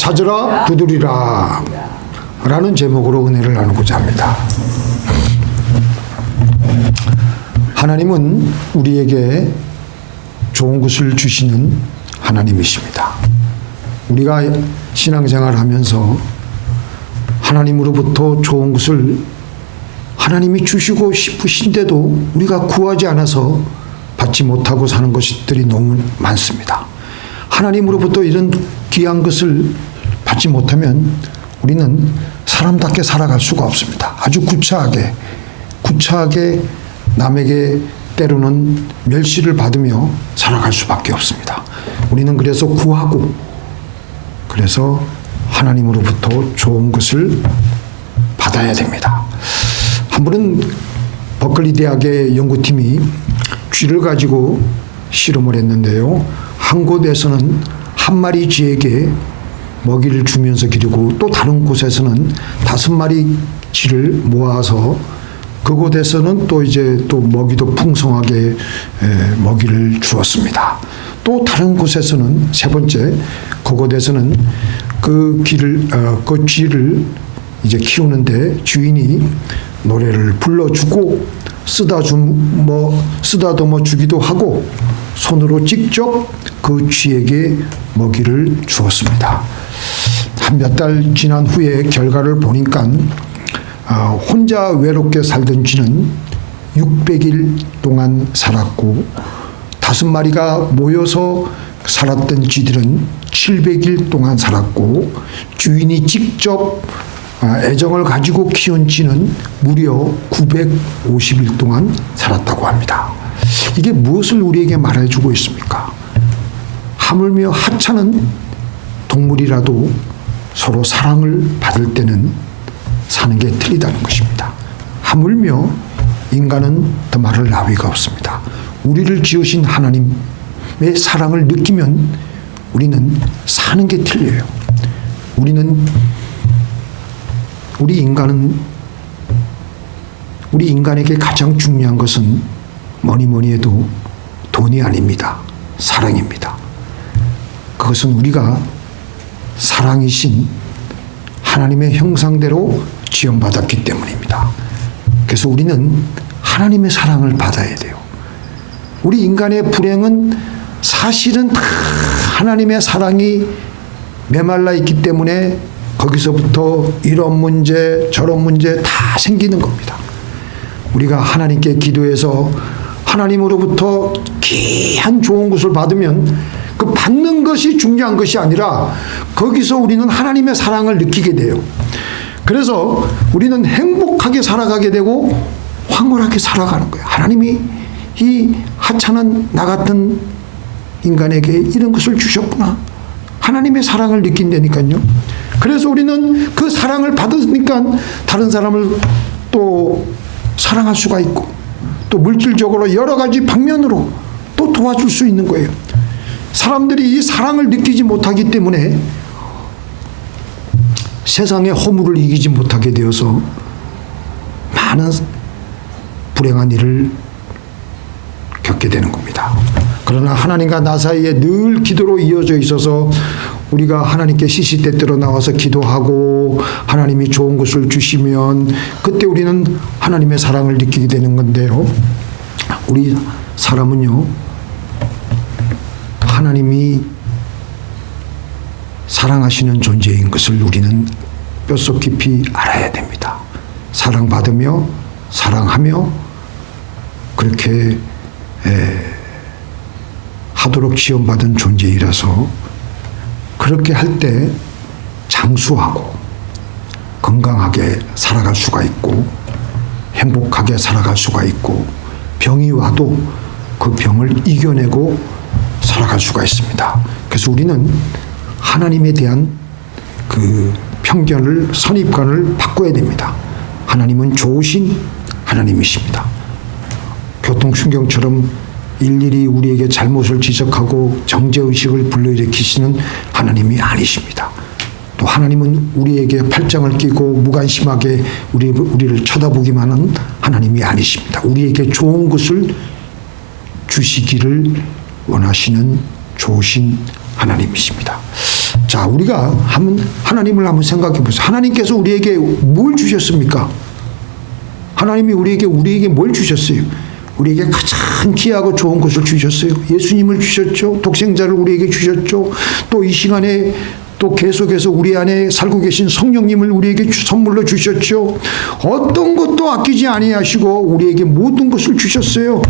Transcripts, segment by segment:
찾으라 두드리라 라는 제목으로 은혜를 나누고자 합니다. 하나님은 우리에게 좋은 것을 주시는 하나님이십니다. 우리가 신앙생활 하면서 하나님으로부터 좋은 것을 하나님이 주시고 싶으신데도 우리가 구하지 않아서 받지 못하고 사는 것들이 너무 많습니다. 하나님으로부터 이런 귀한 것을 받지 못하면 우리는 사람답게 살아갈 수가 없습니다. 아주 구차하게 남에게 때로는 멸시를 받으며 살아갈 수밖에 없습니다. 우리는 그래서 구하고 그래서 하나님으로부터 좋은 것을 받아야 됩니다. 한 번은 버클리 대학의 연구팀이 쥐를 가지고 실험을 했는데요. 한 곳에서는 한 마리 쥐에게 먹이를 주면서 기르고 또 다른 곳에서는 5마리 쥐를 모아서 그곳에서는 또 먹이도 풍성하게 먹이를 주었습니다. 또 다른 곳에서는 세 번째 그곳에서는 그 쥐를 이제 키우는데 주인이 노래를 불러주고 쓰다듬어 주기도 하고 손으로 직접 그 쥐에게 먹이를 주었습니다. 한 몇 달 지난 후에 결과를 보니까 혼자 외롭게 살던 쥐는 600일 동안 살았고 5마리가 모여서 살았던 쥐들은 700일 동안 살았고 주인이 직접 애정을 가지고 키운 쥐는 무려 950일 동안 살았다고 합니다. 이게 무엇을 우리에게 말해주고 있습니까? 하물며 하찮은 동물이라도 서로 사랑을 받을 때는 사는 게 틀리다는 것입니다. 하물며 인간은 더 말할 나위가 없습니다. 우리를 지으신 하나님의 사랑을 느끼면 우리는 사는 게 틀려요. 우리 인간에게 가장 중요한 것은 뭐니 해도 돈이 아닙니다. 사랑입니다. 그것은 우리가 사랑이신 하나님의 형상대로 지음받았기 때문입니다. 그래서 우리는 하나님의 사랑을 받아야 돼요. 우리 인간의 불행은 사실은 다 하나님의 사랑이 메말라 있기 때문에 거기서부터 이런 문제 저런 문제 다 생기는 겁니다. 우리가 하나님께 기도해서 하나님으로부터 귀한 좋은 것을 받으면 그 받는 것이 중요한 것이 아니라 거기서 우리는 하나님의 사랑을 느끼게 돼요. 그래서 우리는 행복하게 살아가게 되고 황홀하게 살아가는 거예요. 하나님이 이 하찮은 나 같은 인간에게 이런 것을 주셨구나. 하나님의 사랑을 느낀다니까요. 그래서 우리는 그 사랑을 받으니까 다른 사람을 또 사랑할 수가 있고 또 물질적으로 여러 가지 방면으로 또 도와줄 수 있는 거예요. 사람들이 이 사랑을 느끼지 못하기 때문에 세상의 허물을 이기지 못하게 되어서 많은 불행한 일을 겪게 되는 겁니다. 그러나 하나님과 나 사이에 늘 기도로 이어져 있어서 우리가 하나님께 시시때때로 나와서 기도하고 하나님이 좋은 것을 주시면 그때 우리는 하나님의 사랑을 느끼게 되는 건데요. 우리 사람은요, 하나님이 사랑하시는 존재인 것을 우리는 뼛속 깊이 알아야 됩니다. 사랑받으며 사랑하며 그렇게 하도록 지원받은 존재이라서 그렇게 할 때 장수하고 건강하게 살아갈 수가 있고 행복하게 살아갈 수가 있고 병이 와도 그 병을 이겨내고 살아갈 수가 있습니다. 그래서 우리는 하나님에 대한 그 편견을 선입관을 바꿔야 됩니다. 하나님은 좋으신 하나님이십니다. 교통순경처럼 일일이 우리에게 잘못을 지적하고 정죄의식을 불러일으키시는 하나님이 아니십니다. 또 하나님은 우리에게 팔짱을 끼고 무관심하게 우리를 쳐다보기만 하는 하나님이 아니십니다. 우리에게 좋은 것을 주시기를 원하시는 좋으신 하나님이십니다. 자, 우리가 하나님을 한번 생각해 보세요. 하나님께서 우리에게 뭘 주셨습니까? 하나님이 우리에게 뭘 주셨어요? 우리에게 가장 귀하고 좋은 것을 주셨어요. 예수님을 주셨죠. 독생자를 우리에게 주셨죠. 또 이 시간에 또 계속해서 우리 안에 살고 계신 성령님을 우리에게 선물로 주셨죠. 어떤 것도 아끼지 아니하시고 우리에게 모든 것을 주셨어요.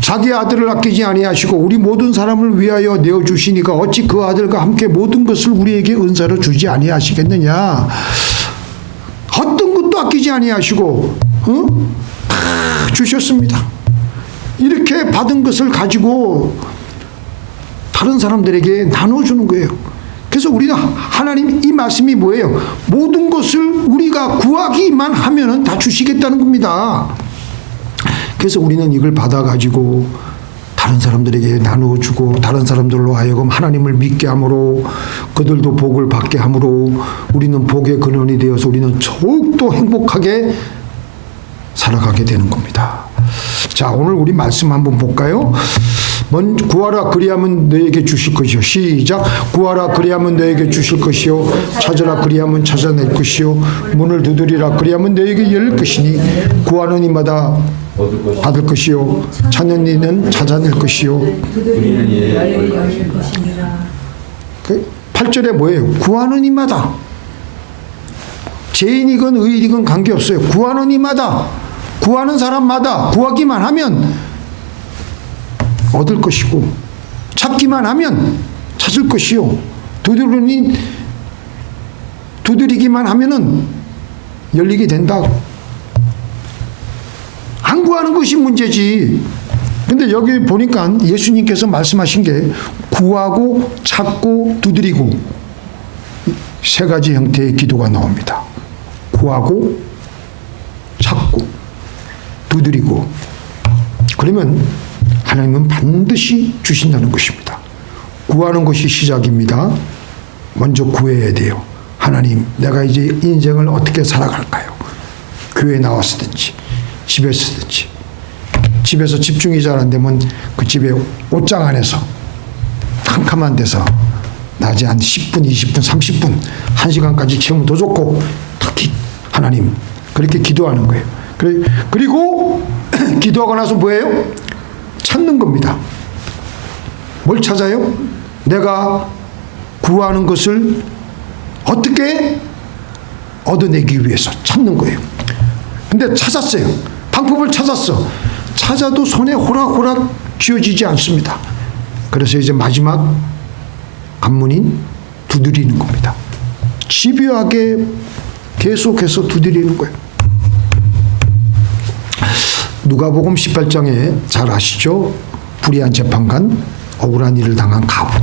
자기 아들을 아끼지 아니하시고 우리 모든 사람을 위하여 내어주시니까 어찌 그 아들과 함께 모든 것을 우리에게 은사로 주지 아니하시겠느냐. 어떤 것도 아끼지 아니하시고 다 주셨습니다. 이렇게 받은 것을 가지고 다른 사람들에게 나눠주는 거예요. 그래서 우리는 하나님 이 말씀이 뭐예요? 모든 것을 우리가 구하기만 하면은 다 주시겠다는 겁니다. 그래서 우리는 이걸 받아가지고 다른 사람들에게 나누어주고 다른 사람들로 하여금 하나님을 믿게 함으로 그들도 복을 받게 함으로 우리는 복의 근원이 되어서 우리는 더욱더 행복하게 살아가게 되는 겁니다. 자, 오늘 우리 말씀 한번 볼까요? 먼저 구하라 그리하면 너에게 주실 것이요. 시작. 구하라 그리하면 너에게 주실 것이요. 찾으라 그리하면 찾아낼 것이요. 문을 두드리라 그리하면 너에게 열릴 것이니 구하는 이마다 받을 것이요. 찾는 이는 찾아낼 것이요. 8절에 뭐예요? 구하는 이마다. 죄인이건 의인이건 관계없어요. 구하는 이마다. 구하는 사람마다 구하기만 하면 얻을 것이고 찾기만 하면 찾을 것이요. 두드리기만 하면은 열리게 된다. 안 구하는 것이 문제지. 근데 여기 보니까 예수님께서 말씀하신 게 구하고 찾고 두드리고 세 가지 형태의 기도가 나옵니다. 구하고 찾고 두드리고. 그러면 하나님은 반드시 주신다는 것입니다. 구하는 것이 시작입니다. 먼저 구해야 돼요. 하나님, 내가 이제 인생을 어떻게 살아갈까요? 교회에 나왔든지 집에서든지. 집에서 집중이 잘 안 되면 그 집에 옷장 안에서 캄캄한 데서 낮에 한 10분, 20분, 30분, 1시간까지 채우면 더 좋고 특히 하나님 그렇게 기도하는 거예요. 그리고 기도하고 나서 뭐예요? 찾는 겁니다. 뭘 찾아요? 내가 구하는 것을 어떻게 얻어내기 위해서 찾는 거예요. 근데 찾았어요. 방법을 찾았어. 찾아도 손에 호락호락 쥐어지지 않습니다. 그래서 이제 마지막 관문인 두드리는 겁니다. 집요하게 계속해서 두드리는 거예요. 누가복음 18장에 잘 아시죠? 불의한 재판관, 억울한 일을 당한 가부.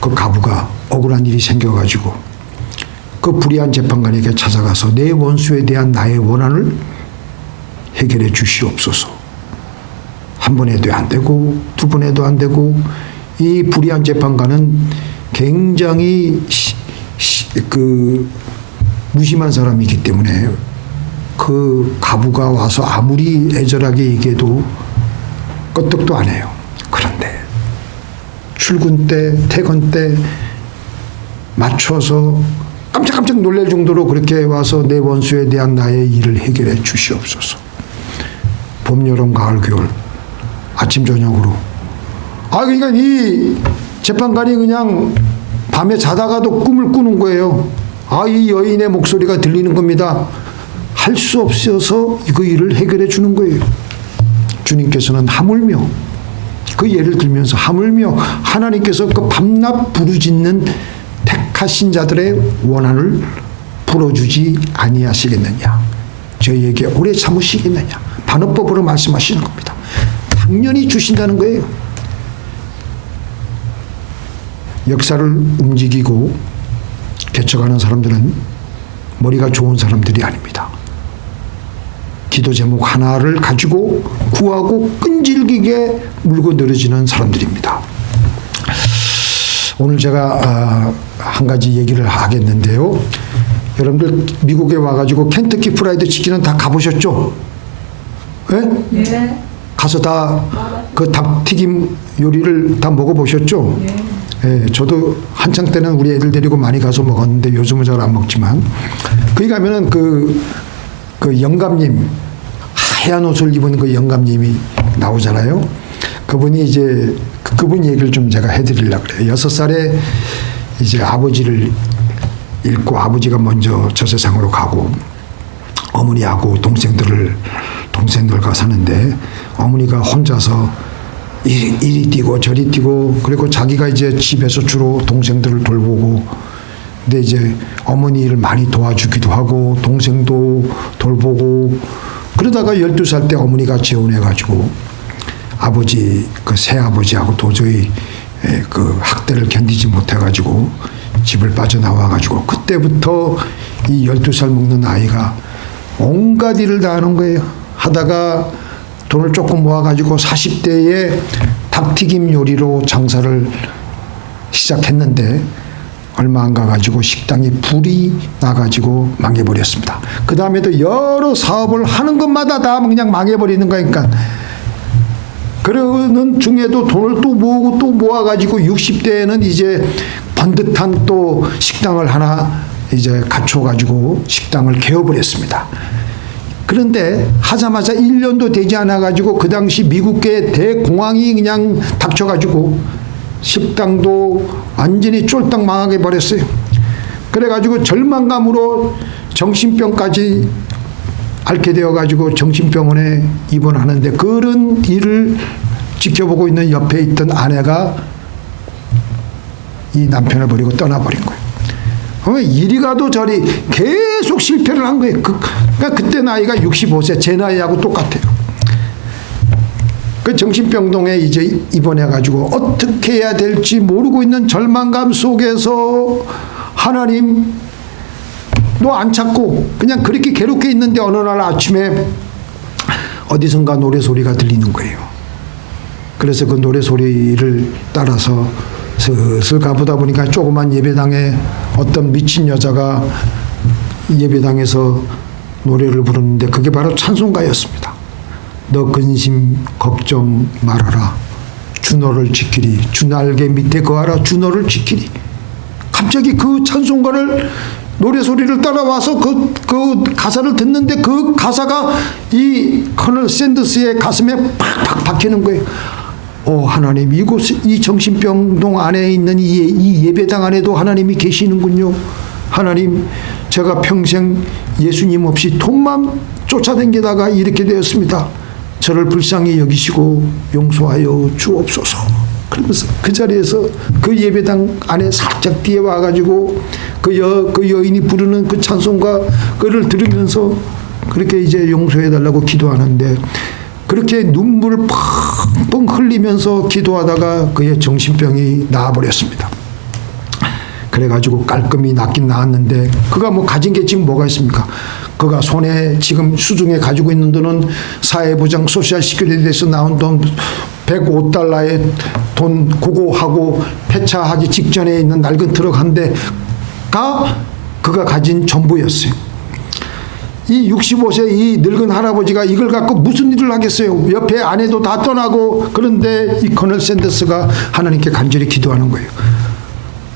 그 가부가 억울한 일이 생겨가지고 그 불의한 재판관에게 찾아가서 내 원수에 대한 나의 원한을 해결해 주시옵소서. 한 번 해도 안 되고 두 번 해도 안 되고. 이 불의한 재판관은 굉장히 무심한 사람이기 때문에 그 가부가 와서 아무리 애절하게 얘기해도 끄떡도 안 해요. 그런데 출근 때, 퇴근 때 맞춰서 깜짝깜짝 놀랄 정도로 그렇게 와서 내 원수에 대한 나의 일을 해결해 주시옵소서. 봄, 여름, 가을, 겨울 아침, 저녁으로. 그러니까 이 재판관이 그냥 밤에 자다가도 꿈을 꾸는 거예요. 이 여인의 목소리가 들리는 겁니다. 할 수 없어서 그 일을 해결해 주는 거예요. 주님께서는 하물며 그 예를 들면서 하물며 하나님께서 그 밤낮 부르짖는 택하신 자들의 원한을 풀어주지 아니하시겠느냐. 저희에게 오래 참으시겠느냐. 반어법으로 말씀하시는 겁니다. 당연히 주신다는 거예요. 역사를 움직이고 개척하는 사람들은 머리가 좋은 사람들이 아닙니다. 기도 제목 하나를 가지고 구하고 끈질기게 물고 늘어지는 사람들입니다. 오늘 제가 한 가지 얘기를 하겠는데요. 여러분들 미국에 와가지고 켄터키 프라이드 치킨은 다 가보셨죠? 네? 네. 가서 다 그 닭튀김 요리를 다 먹어보셨죠? 네. 예, 저도 한창 때는 우리 애들 데리고 많이 가서 먹었는데 요즘은 잘 안 먹지만 거기 가면은 그 영감님 하얀 옷을 입은 그 영감님이 나오잖아요. 그분이 이제 그분 얘기를 좀 제가 해드리려고 그래요. 6살에 이제 아버지를 잃고 아버지가 먼저 저 세상으로 가고 어머니하고 동생들과 사는데 어머니가 혼자서 이리 뛰고 저리 뛰고 그리고 자기가 이제 집에서 주로 동생들을 돌보고 근데 이제 어머니를 많이 도와주기도 하고 동생도 돌보고 그러다가 12살 때 어머니가 재혼해가지고 아버지 그 새아버지하고 도저히 그 학대를 견디지 못해가지고 집을 빠져나와가지고 그때부터 이 12살 먹는 아이가 온갖 일을 다 하는 거예요. 하다가 돈을 조금 모아가지고 40대에 닭튀김 요리로 장사를 시작했는데 얼마 안 가가지고 식당이 불이 나가지고 망해버렸습니다. 그 다음에도 여러 사업을 하는 것마다 다 그냥 망해버리는 거니까 그러는 중에도 돈을 또 모으고 또 모아가지고 60대에는 이제 번듯한 또 식당을 하나 이제 갖춰가지고 식당을 개업을 했습니다. 그런데 하자마자 1년도 되지 않아가지고 그 당시 미국계 대공황이 그냥 닥쳐가지고 식당도 완전히 쫄딱 망하게 버렸어요. 그래가지고 절망감으로 정신병까지 앓게 되어가지고 정신병원에 입원하는데 그런 일을 지켜보고 있는 옆에 있던 아내가 이 남편을 버리고 떠나버린 거예요. 이리 가도 저리 계속 실패를 한 거예요. 그러니까 그때 나이가 65세, 제 나이하고 똑같아요. 그 정신병동에 이제 입원해가지고 어떻게 해야 될지 모르고 있는 절망감 속에서 하나님 너 안 찾고 그냥 그렇게 괴롭게 있는데 어느 날 아침에 어디선가 노래소리가 들리는 거예요. 그래서 그 노래소리를 따라서 슬슬 가보다 보니까 조그만 예배당에 어떤 미친 여자가 예배당에서 노래를 부르는데 그게 바로 찬송가였습니다. 너 근심 걱정 말아라 주 너를 지키리 주 날개 밑에 거하라 주 너를 지키리. 갑자기 그 찬송가를 노래소리를 따라와서 그 가사를 듣는데 그 가사가 이 커널 샌더스의 가슴에 팍팍 박히는 거예요. 하나님 이 정신병동 안에 있는 이 예배당 안에도 하나님이 계시는군요. 하나님 제가 평생 예수님 없이 돈만 쫓아다니다가 이렇게 되었습니다. 저를 불쌍히 여기시고 용서하여 주옵소서. 그러면서 그 자리에서 그 예배당 안에 살짝 뒤에 와가지고 그 여인이 부르는 그 찬송가 그를 들으면서 그렇게 이제 용서해달라고 기도하는데 그렇게 눈물을 펑펑 흘리면서 기도하다가 그의 정신병이 나아버렸습니다. 그래가지고 깔끔히 낫긴 나았는데 그가 뭐 가진 게 지금 뭐가 있습니까? 그가 손에 지금 수중에 가지고 있는 돈은 사회보장 소셜 시큐리티에서 나온 돈 105달러의 돈 그거 하고 폐차하기 직전에 있는 낡은 트럭 한 대가 그가 가진 전부였어요. 이 65세 이 늙은 할아버지가 이걸 갖고 무슨 일을 하겠어요. 옆에 아내도 다 떠나고. 그런데 이 커널 샌더스가 하나님께 간절히 기도하는 거예요.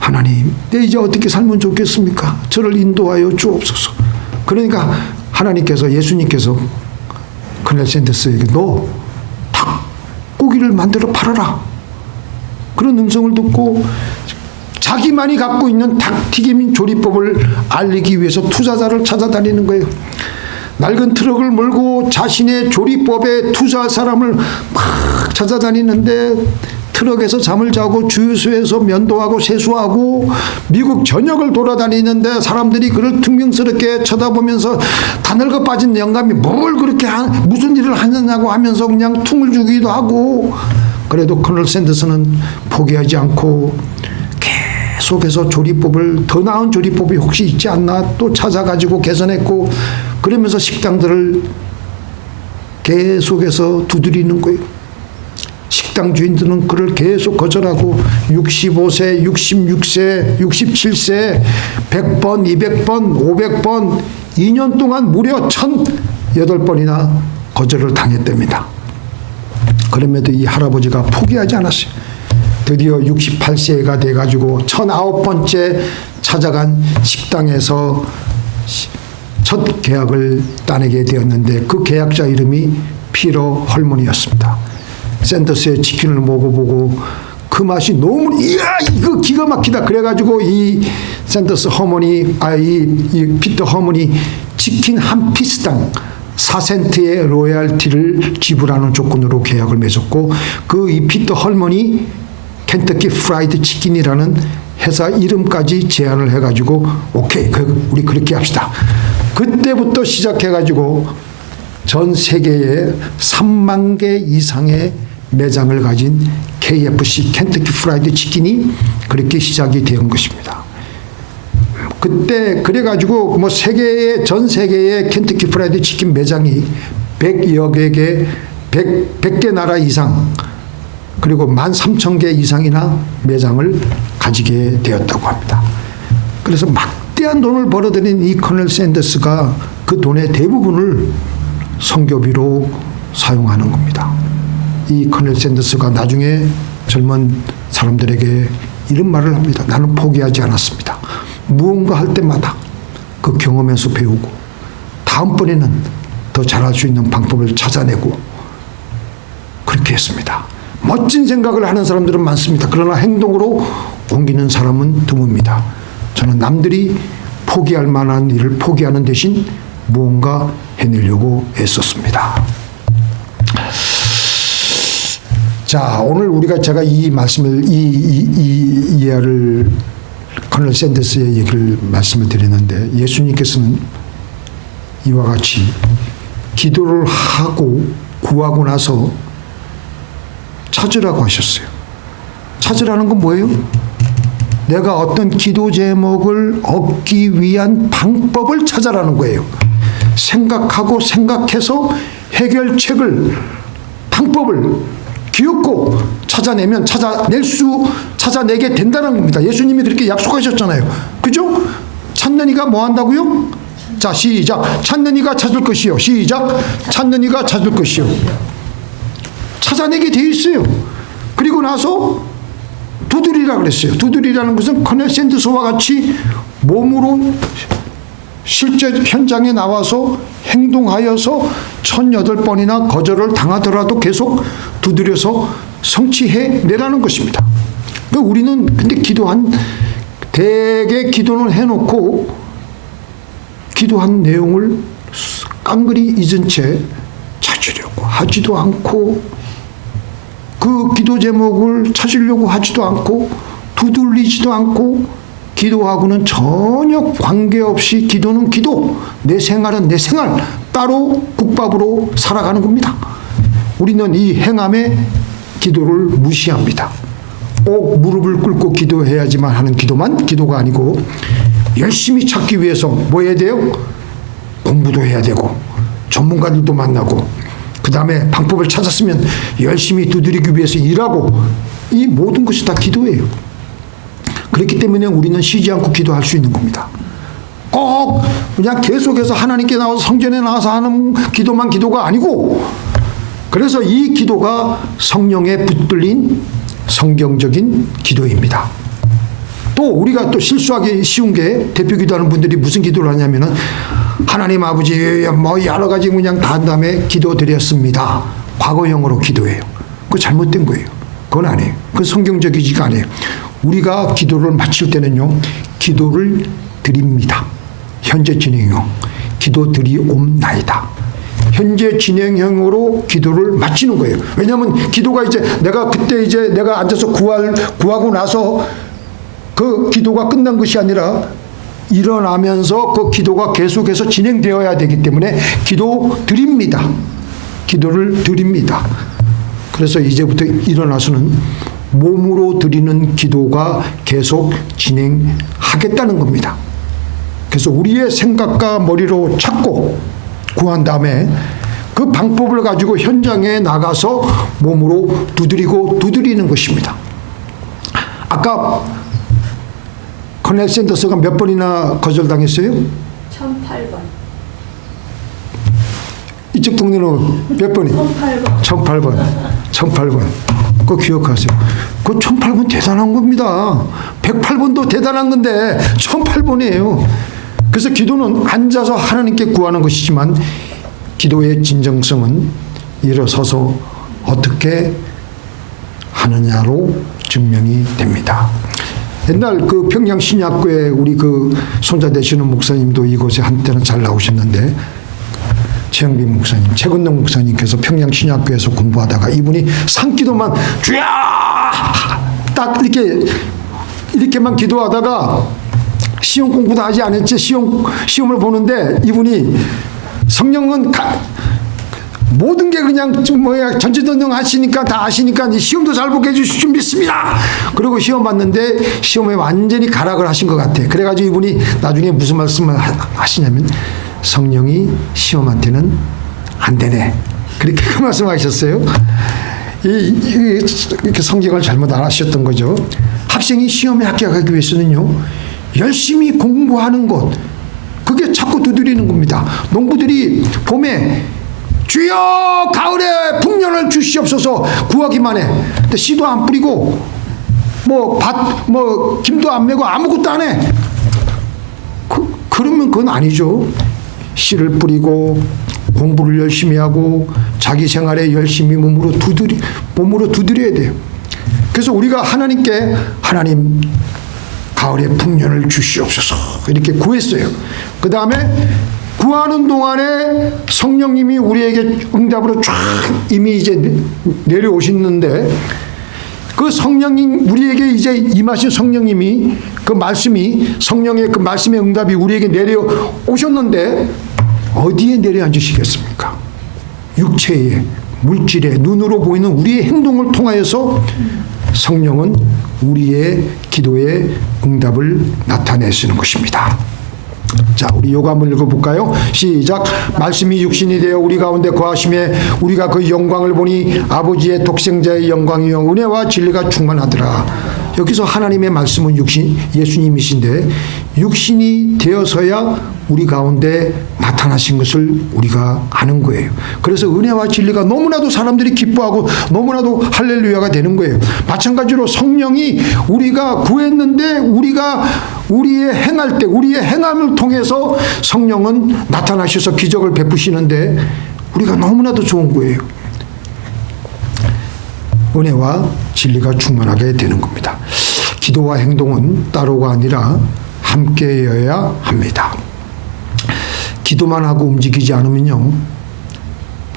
하나님 내 이제 어떻게 살면 좋겠습니까? 저를 인도하여 주옵소서. 그러니까 하나님께서 예수님께서 커널 샌더스에게 너 닭고기를 만들어 팔아라. 그런 음성을 듣고 자기만이 갖고 있는 닭튀김 조리법을 알리기 위해서 투자자를 찾아다니는 거예요. 낡은 트럭을 몰고 자신의 조리법에 투자할 사람을 막 찾아다니는데 트럭에서 잠을 자고 주유소에서 면도하고 세수하고 미국 전역을 돌아다니는데 사람들이 그를 퉁명스럽게 쳐다보면서 다 늙어 빠진 영감이 뭘 그렇게 무슨 일을 하느냐고 하면서 그냥 퉁을 주기도 하고. 그래도 커널 샌더스는 포기하지 않고 계속해서 조리법을 더 나은 조리법이 혹시 있지 않나 또 찾아가지고 개선했고 그러면서 식당들을 계속해서 두드리는 거예요. 식당 주인들은 그를 계속 거절하고 65세, 66세, 67세 100번, 200번, 500번 2년 동안 무려 1008번이나 거절을 당했답니다. 그럼에도 이 할아버지가 포기하지 않았어요. 드디어 68세가 돼가지고 1009번째 찾아간 식당에서 첫 계약을 따내게 되었는데 그 계약자 이름이 피터 헐먼이었습니다. 샌더스의 치킨을 먹어보고 그 맛이 너무 이야 이거 기가 막히다 그래가지고 이 샌더스 허먼이 이 피터 허먼이 치킨 한 피스당 4센트의 로얄티를 지불하는 조건으로 계약을 맺었고 그 이 피터 헐먼이 켄터키 프라이드 치킨이라는 회사 이름까지 제안을 해가지고 오케이 우리 그렇게 합시다. 그때부터 시작해가지고 전 세계에 3만 개 이상의 매장을 가진 KFC 켄터키 프라이드 치킨이 그렇게 시작이 된 것입니다. 그때 그래가지고 뭐 전 세계의 켄터키 프라이드 치킨 매장이 100여 개, 100개 나라 이상 그리고 13,000개 이상이나 매장을 가지게 되었다고 합니다. 그래서 막대한 돈을 벌어들인 이 커넬 샌더스가 그 돈의 대부분을 선교비로 사용하는 겁니다. 이 커넬 샌더스가 나중에 젊은 사람들에게 이런 말을 합니다. 나는 포기하지 않았습니다. 무언가 할 때마다 그 경험에서 배우고 다음번에는 더 잘할 수 있는 방법을 찾아내고 그렇게 했습니다. 멋진 생각을 하는 사람들은 많습니다. 그러나 행동으로 옮기는 사람은 드뭅니다. 저는 남들이 포기할 만한 일을 포기하는 대신 무언가 해내려고 애썼습니다. 자, 오늘 제가 이 말씀을 이 이해를 커넬 샌더스의 얘기를 말씀을 드리는데 예수님께서는 이와 같이 기도를 하고 구하고 나서 찾으라고 하셨어요. 찾으라는 건 뭐예요? 내가 어떤 기도 제목을 얻기 위한 방법을 찾아라는 거예요. 생각하고 생각해서 해결책을 방법을 기억고 찾아내면 찾아내게 된다는 겁니다. 예수님이 그렇게 약속하셨잖아요. 그죠? 찾는 이가 뭐 한다고요? 자, 시작. 찾는 이가 찾을 것이요. 시작. 찾는 이가 찾을 것이요. 찾아내게 돼 있어요. 그리고 나서 두드리라 그랬어요. 두드리라는 것은 커넬 샌더스와 같이 몸으로 실제 현장에 나와서 행동하여서 1008번이나 거절을 당하더라도 계속 두드려서 성취해내라는 것입니다. 그러니까 우리는 근데 대개 기도는 해놓고 기도한 내용을 깡그리 잊은 채 찾으려고 하지도 않고 그 기도 제목을 찾으려고 하지도 않고 두들리지도 않고 기도하고는 전혀 관계없이 기도는 기도, 내 생활은 내 생활 따로 국밥으로 살아가는 겁니다. 우리는 이 행함의 기도를 무시합니다. 꼭 무릎을 꿇고 기도해야지만 하는 기도만 기도가 아니고 열심히 찾기 위해서 뭐 해야 돼요? 공부도 해야 되고 전문가들도 만나고 그 다음에 방법을 찾았으면 열심히 두드리기 위해서 일하고 이 모든 것이 다 기도예요. 그렇기 때문에 우리는 쉬지 않고 기도할 수 있는 겁니다. 꼭 그냥 계속해서 하나님께 나와서 성전에 나와서 하는 기도만 기도가 아니고 그래서 이 기도가 성령에 붙들린 성경적인 기도입니다. 또 우리가 또 실수하기 쉬운 게 대표 기도하는 분들이 무슨 기도를 하냐면은 하나님 아버지 뭐 여러 가지 그냥 다 한 다음에 기도드렸습니다. 과거형으로 기도해요. 그거 잘못된 거예요. 그건 아니에요. 그건 성경적이지가 않아요. 우리가 기도를 마칠 때는요. 기도를 드립니다. 현재 진행형. 기도 드리옵나이다. 현재 진행형으로 기도를 마치는 거예요. 왜냐하면 기도가 이제 내가 그때 이제 내가 앉아서 구하고 나서 그 기도가 끝난 것이 아니라 일어나면서 그 기도가 계속해서 진행되어야 되기 때문에 기도 드립니다. 기도를 드립니다. 그래서 이제부터 일어나서는 몸으로 드리는 기도가 계속 진행하겠다는 겁니다. 그래서 우리의 생각과 머리로 찾고 구한 다음에 그 방법을 가지고 현장에 나가서 몸으로 두드리는 것입니다. 아까 커넬 샌더스가 몇 번이나 거절당했어요? 1008번. 이쪽 동네는 몇 번이? 1008번. 1008번. 그거 기억하세요. 그 1008번 대단한 겁니다. 108번도 대단한 건데 1008번이에요. 그래서 기도는 앉아서 하나님께 구하는 것이지만 기도의 진정성은 일어서서 어떻게 하느냐로 증명이 됩니다. 옛날 그 평양 신약교회 우리 그 손자 되시는 목사님도 이곳에 한때는 잘 나오셨는데, 최영빈 목사님, 최건동 목사님께서 평양 신약교회에서 공부하다가 이분이 산기도만 주야 딱 이렇게만 기도하다가 시험 공부도 하지 않은 채 시험을 보는데, 이분이 성령은 모든 게 그냥 전지전능 하시니까 다 아시니까 시험도 잘 보게 해주실 줄 믿습니다. 그리고 시험 봤는데 시험에 완전히 가락을 하신 것 같아. 그래가지고 이분이 나중에 무슨 말씀을 하시냐면, 성령이 시험한테는 안 되네, 그렇게 그 말씀하셨어요. 이렇게 성경을 잘못 알아셨던 거죠. 학생이 시험에 합격하기 위해서는요, 열심히 공부하는 것, 그게 자꾸 두드리는 겁니다. 농부들이 봄에 주여 가을에 풍년을 주시옵소서 구하기만 해. 근데 씨도 안 뿌리고 김도 안 메고 아무것도 안 해. 그러면 그건 아니죠. 씨를 뿌리고 공부를 열심히 하고 자기 생활에 열심히 몸으로 두드려야 돼요. 그래서 우리가 하나님께, 하나님 가을에 풍년을 주시옵소서 이렇게 구했어요. 그 다음에 구하는 동안에 성령님이 우리에게 응답으로 쫙 이미 이제 내려오시는데, 그 성령님, 우리에게 이제 임하신 성령님이, 그 말씀이, 성령의 그 말씀의 응답이 우리에게 내려오셨는데 어디에 내려앉으시겠습니까? 육체에, 물질에, 눈으로 보이는 우리의 행동을 통하여서 성령은 우리의 기도에 응답을 나타내시는 것입니다. 자, 우리 요거 한번 읽어볼까요? 시작. 말씀이 육신이 되어 우리 가운데 거하심에 우리가 그 영광을 보니 아버지의 독생자의 영광이요 은혜와 진리가 충만하더라. 여기서 하나님의 말씀은 예수님이신데, 육신이 되어서야 우리 가운데 나타나신 것을 우리가 아는 거예요. 그래서 은혜와 진리가 너무나도 사람들이 기뻐하고 너무나도 할렐루야가 되는 거예요. 마찬가지로 성령이 우리가 구했는데 우리의 행할 때, 우리의 행함을 통해서 성령은 나타나셔서 기적을 베푸시는데 우리가 너무나도 좋은 거예요. 은혜와 진리가 충만하게 되는 겁니다. 기도와 행동은 따로가 아니라 함께여야 합니다. 기도만 하고 움직이지 않으면요,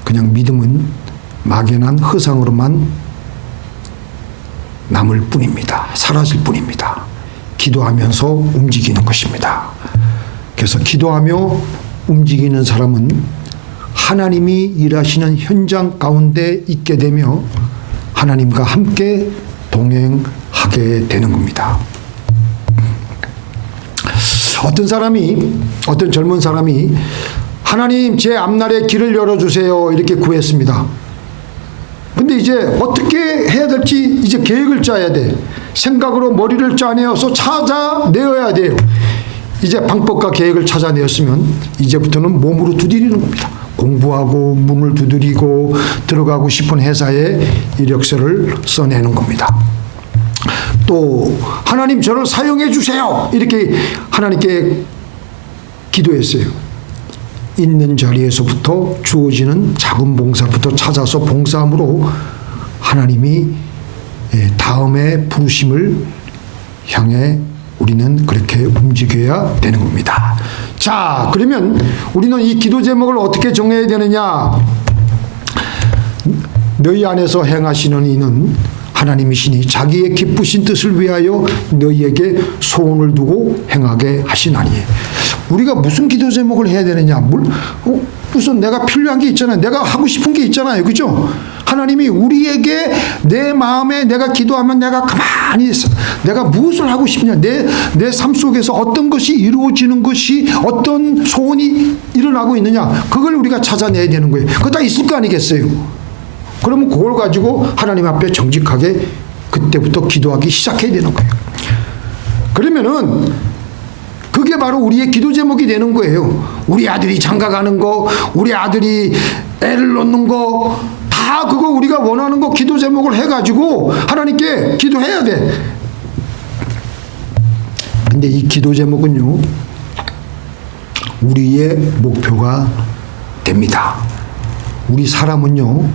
그냥 믿음은 막연한 허상으로만 남을 뿐입니다. 사라질 뿐입니다. 기도하면서 움직이는 것입니다. 그래서 기도하며 움직이는 사람은 하나님이 일하시는 현장 가운데 있게 되며 하나님과 함께 동행하게 되는 겁니다. 어떤 젊은 사람이 하나님 제 앞날에 길을 열어주세요 이렇게 구했습니다. 근데 이제 어떻게 해야 될지 이제 계획을 짜야 돼. 생각으로 머리를 짜내어서 찾아내어야 돼요. 이제 방법과 계획을 찾아내었으면 이제부터는 몸으로 두드리는 겁니다. 공부하고 문을 두드리고 들어가고 싶은 회사에 이력서를 써내는 겁니다. 또 하나님 저를 사용해 주세요 이렇게 하나님께 기도했어요. 있는 자리에서부터 주어지는 작은 봉사부터 찾아서 봉사함으로 하나님이 다음의 부르심을 향해 우리는 그렇게 움직여야 되는 겁니다. 자, 그러면 우리는 이 기도 제목을 어떻게 정해야 되느냐? 너희 안에서 행하시는 이는 하나님이시니 자기의 기쁘신 뜻을 위하여 너희에게 소원을 두고 행하게 하시나니. 우리가 무슨 기도 제목을 해야 되느냐? 무슨 내가 필요한 게 있잖아요. 내가 하고 싶은 게 있잖아요. 그죠? 하나님이 우리에게 내 마음에 내가 기도하면 내가 가만히 있어. 내가 무엇을 하고 싶냐? 내 삶 속에서 어떤 것이 이루어지는 것이, 어떤 소원이 일어나고 있느냐? 그걸 우리가 찾아내야 되는 거예요. 그거 다 있을 거 아니겠어요? 그러면 그걸 가지고 하나님 앞에 정직하게 그때부터 기도하기 시작해야 되는 거예요. 그러면은 그게 바로 우리의 기도 제목이 되는 거예요. 우리 아들이 장가 가는 거, 우리 아들이 애를 놓는 거, 다 다 그거 우리가 원하는 거 기도 제목을 해가지고 하나님께 기도해야 돼. 근데 이 기도 제목은요, 우리의 목표가 됩니다. 우리 사람은요,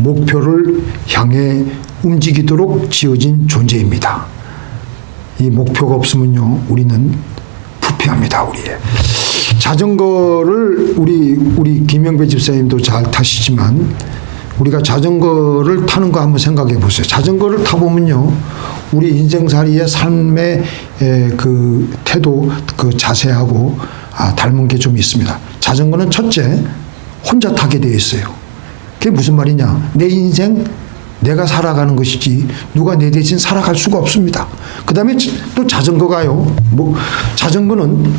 목표를 향해 움직이도록 지어진 존재입니다. 이 목표가 없으면요, 우리는 부패합니다. 우리의 자전거를 우리 김영배 집사님도 잘 타시지만, 우리가 자전거를 타는 거 한번 생각해 보세요. 자전거를 타보면요, 우리 인생살이의 삶의 그 태도, 그 자세하고 닮은 게 좀 있습니다. 자전거는 첫째, 혼자 타게 되어 있어요. 그게 무슨 말이냐? 내 인생 내가 살아가는 것이지 누가 내 대신 살아갈 수가 없습니다. 그 다음에 또 자전거가요, 자전거는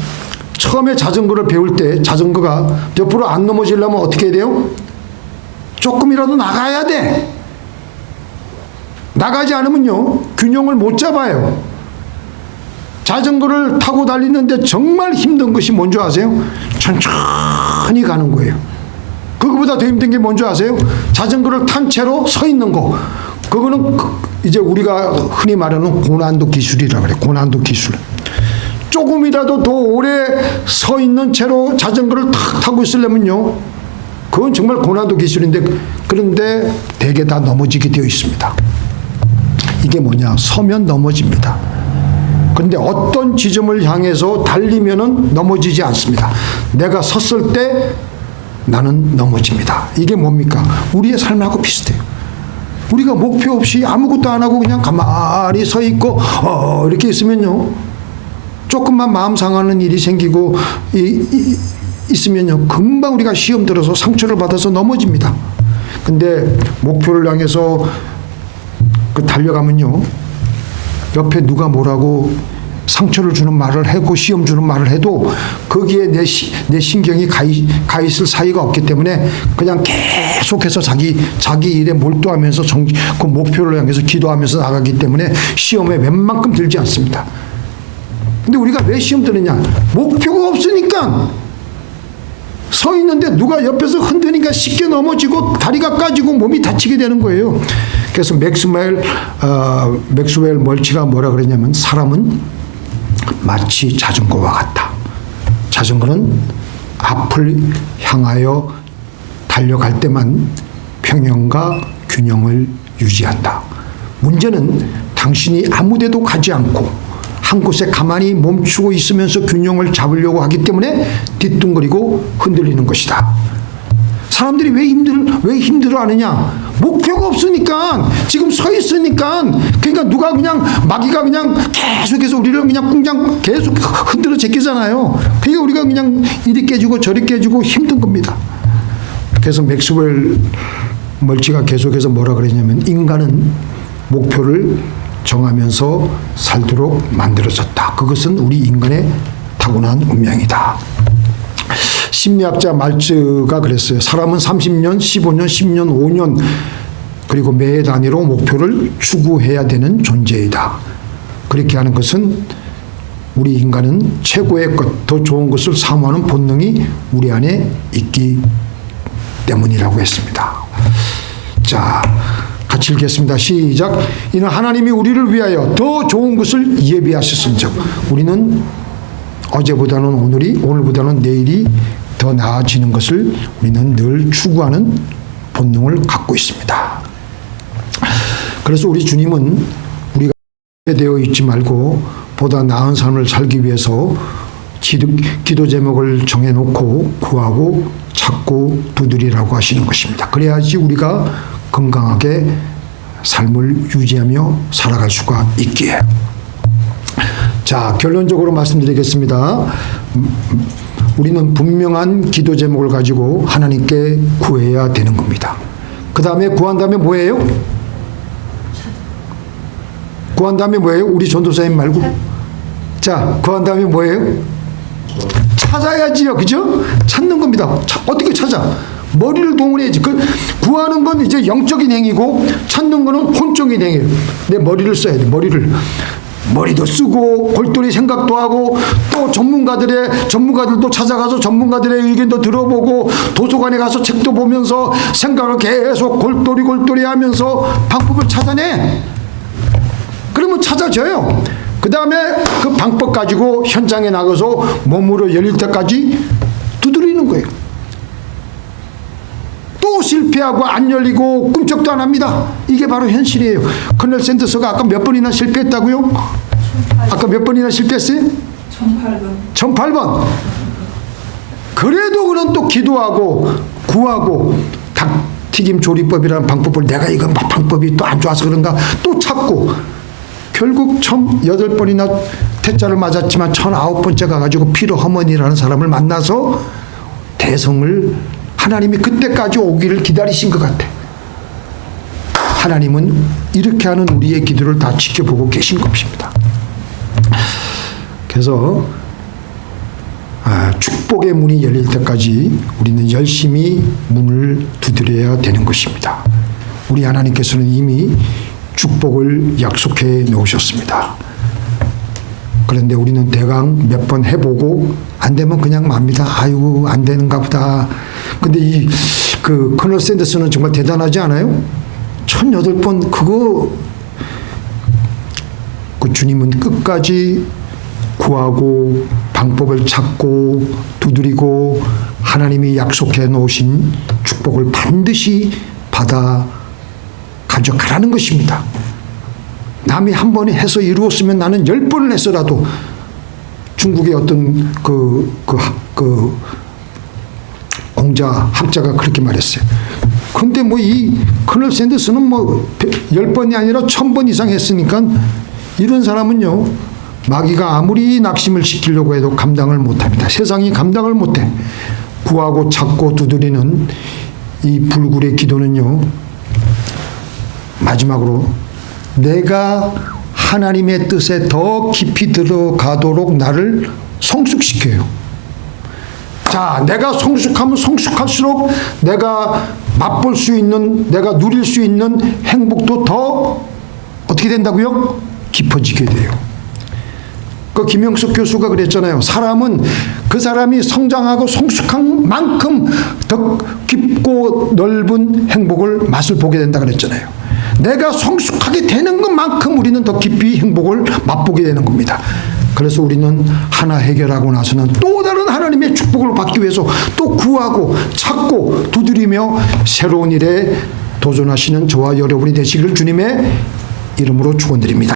처음에 자전거를 배울 때 자전거가 옆으로 안 넘어지려면 어떻게 해야 돼요? 조금이라도 나가야 돼. 나가지 않으면요, 균형을 못 잡아요. 자전거를 타고 달리는데 정말 힘든 것이 뭔지 아세요? 천천히 가는 거예요. 그거보다 더 힘든 게 뭔지 아세요? 자전거를 탄 채로 서 있는 거. 그거는 이제 우리가 흔히 말하는 고난도 기술이라고 그래요. 고난도 기술. 조금이라도 더 오래 서 있는 채로 자전거를 탁 타고 있으려면요, 그건 정말 고난도 기술인데, 그런데 대개 다 넘어지게 되어 있습니다. 이게 뭐냐? 서면 넘어집니다. 그런데 어떤 지점을 향해서 달리면은 넘어지지 않습니다. 내가 섰을 때 나는 넘어집니다. 이게 뭡니까? 우리의 삶하고 비슷해요. 우리가 목표 없이 아무것도 안 하고 그냥 가만히 서 있고 이렇게 있으면요, 조금만 마음 상하는 일이 생기고 있으면요, 금방 우리가 시험 들어서 상처를 받아서 넘어집니다. 근데 목표를 향해서 달려가면요, 옆에 누가 뭐라고 상처를 주는 말을 하고 시험 주는 말을 해도 거기에 내 신경이 가 있을 사이가 없기 때문에 그냥 계속해서 자기 일에 몰두하면서 그 목표를 향해서 기도하면서 나가기 때문에 시험에 웬만큼 들지 않습니다. 근데 우리가 왜 시험 드느냐? 목표가 없으니까. 서 있는데 누가 옆에서 흔드니까 쉽게 넘어지고 다리가 까지고 몸이 다치게 되는 거예요. 그래서 맥스웰 멀치가 뭐라 그랬냐면, 사람은 마치 자전거와 같다. 자전거는 앞을 향하여 달려갈 때만 평형과 균형을 유지한다. 문제는 당신이 아무 데도 가지 않고 한 곳에 가만히 멈추고 있으면서 균형을 잡으려고 하기 때문에 뒤뚱거리고 흔들리는 것이다. 사람들이 왜 힘들어하느냐? 목표가 없으니까, 지금 서 있으니까. 그러니까 누가 그냥 마귀가 그냥 계속해서 우리를 그냥 계속 흔들어 제끼잖아요. 그러니까 우리가 그냥 이리 깨지고 저리 깨지고 힘든 겁니다. 그래서 맥스웰 멀치가 계속해서 뭐라 그랬냐면, 인간은 목표를 정하면서 살도록 만들어졌다. 그것은 우리 인간의 타고난 운명이다. 심리학자 말츠가 그랬어요. 사람은 30년, 15년, 10년, 5년 그리고 매 단위로 목표를 추구해야 되는 존재이다. 그렇게 하는 것은 우리 인간은 최고의 것, 더 좋은 것을 사모하는 본능이 우리 안에 있기 때문이라고 했습니다. 자, 같이 읽겠습니다. 시작. 이는 하나님이 우리를 위하여 더 좋은 것을 예비하셨은즉 우리는 어제보다는 오늘보다는 내일이 더 나아지는 것을 우리는 늘 추구하는 본능을 갖고 있습니다. 그래서 우리 주님은 우리가 되어 있지 말고 보다 나은 삶을 살기 위해서 기도 제목을 정해놓고 구하고 찾고 두드리라고 하시는 것입니다. 그래야지 우리가 건강하게 삶을 유지하며 살아갈 수가 있기에. 자, 결론적으로 말씀드리겠습니다. 우리는 분명한 기도 제목을 가지고 하나님께 구해야 되는 겁니다. 그 다음에 구한 다음에 뭐예요? 구한 다음에 뭐예요? 우리 전도사님 말고. 자, 구한 다음에 뭐예요? 찾아야지요. 그죠? 찾는 겁니다. 어떻게 찾아? 머리를 동원해야지. 구하는 건 이제 영적인 행위고 찾는 거는 혼적인 행위예요. 내 머리를 써야 돼. 머리를. 머리도 쓰고 골똘히 생각도 하고 또 전문가들도 찾아가서 전문가들의 의견도 들어보고 도서관에 가서 책도 보면서 생각을 계속 골똘히 하면서 방법을 찾아내. 그러면 찾아져요. 그 다음에 그 방법 가지고 현장에 나가서 몸으로 열릴 때까지 두드리는 거예요. 또 실패하고 안 열리고 꿈쩍도 안 합니다. 이게 바로 현실이에요. 커널 샌더스가 아까 몇 번이나 실패했다고요? 아까 몇 번이나 실패했어요? 1008번. 그래도 그런 또 기도하고 구하고 닭튀김 조리법이라는 방법을 내가 이거 방법이 또 안 좋아서 그런가 또 찾고 결국 1008번이나 태자를 맞았지만 1009번째 가가지고 피로 허머니라는 사람을 만나서 대성을 하나님이 그때까지 오기를 기다리신 것 같아. 하나님은 이렇게 하는 우리의 기도를 다 지켜보고 계신 것입니다. 그래서 축복의 문이 열릴 때까지 우리는 열심히 문을 두드려야 되는 것입니다. 우리 하나님께서는 이미 축복을 약속해 놓으셨습니다. 그런데 우리는 대강 몇 번 해보고 안 되면 그냥 맙니다. 아이고 안 되는가 보다. 근데 그 커널 샌더스는 정말 대단하지 않아요? 1008번 그 주님은 끝까지 구하고 방법을 찾고 두드리고 하나님이 약속해 놓으신 축복을 반드시 받아 가져가라는 것입니다. 남이 한 번에 해서 이루었으면 나는 10번을 해서라도 중국의 어떤 공자학자가 그렇게 말했어요. 근데 이 커널 샌더스는 10번이 아니라 1000번 이상 했으니까 이런 사람은요, 마귀가 아무리 낙심을 시키려고 해도 감당을 못합니다. 세상이 감당을 못해. 구하고 찾고 두드리는 이 불굴의 기도는요, 마지막으로 내가 하나님의 뜻에 더 깊이 들어가도록 나를 성숙시켜요. 자, 내가 성숙하면 성숙할수록 내가 맛볼 수 있는, 내가 누릴 수 있는 행복도 더 어떻게 된다고요? 깊어지게 돼요. 그 김영석 교수가 그랬잖아요. 사람은 그 사람이 성장하고 성숙한 만큼 더 깊고 넓은 행복을 맛을 보게 된다 그랬잖아요. 내가 성숙하게 되는 것만큼 우리는 더 깊이 행복을 맛보게 되는 겁니다. 그래서 우리는 하나 해결하고 나서는 또 다른 하나님의 축복을 받기 위해서 또 구하고 찾고 두드리며 새로운 일에 도전하시는 저와 여러분이 되시기를 주님의 이름으로 축원드립니다.